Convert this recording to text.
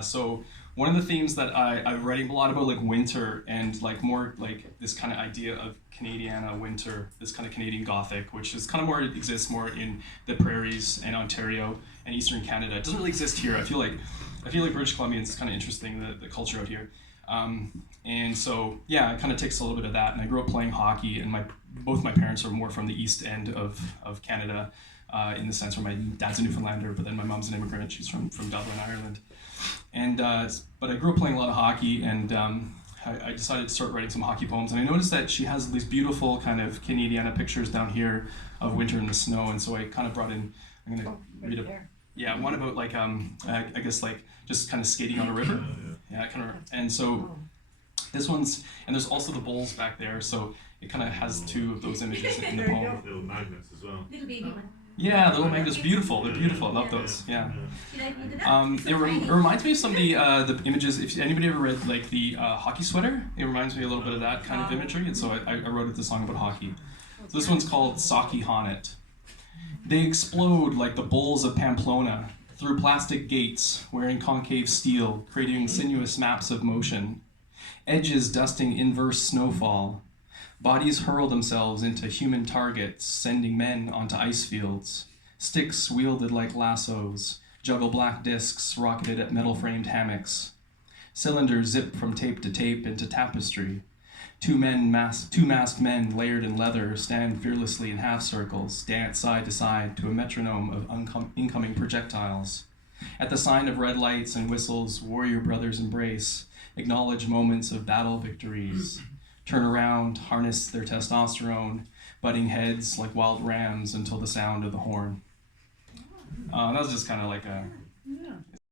So one of the themes that I'm writing a lot about, like winter and like more like this kind of idea of Canadiana winter, this kind of Canadian Gothic, which is kind of more exists more in the prairies and Ontario and Eastern Canada. It doesn't really exist here. I feel like British Columbia is kind of interesting, the culture out here. And so yeah, it kind of takes a little bit of that. And I grew up playing hockey, and both my parents are more from the east end of Canada, in the sense where my dad's a Newfoundlander, but then my mom's an immigrant. She's from Dublin, Ireland. And but I grew up playing a lot of hockey, and I decided to start writing some hockey poems. And I noticed that she has these beautiful kind of Canadiana pictures down here of winter and the snow. And so I kind of brought in. I'm gonna read a. Yeah, one about like I guess like just kind of skating on a river. Yeah, kind of. And so this one's, and there's also the bowls back there. So it kind of has two of those images in the poem. Little magnets as well. Little baby one. Yeah, the little magnets, beautiful. They're beautiful. I love those. Yeah. It reminds me of some of the images. If anybody ever read like the hockey sweater, it reminds me a little bit of that kind of imagery. And so I wrote the song about hockey. So this one's called Saki Honnet. They explode like the bulls of Pamplona through plastic gates, wearing concave steel, creating sinuous maps of motion. Edges dusting inverse snowfall. Bodies hurl themselves into human targets, sending men onto ice fields. Sticks wielded like lassos, juggle black discs rocketed at metal-framed hammocks. Cylinders zip from tape to tape into tapestry. Two masked men layered in leather stand fearlessly in half circles, dance side to side to a metronome of incoming projectiles. At the sign of red lights and whistles, warrior brothers embrace, acknowledge moments of battle victories. Turn around, harness their testosterone, butting heads like wild rams until the sound of the horn. That was just kind of like a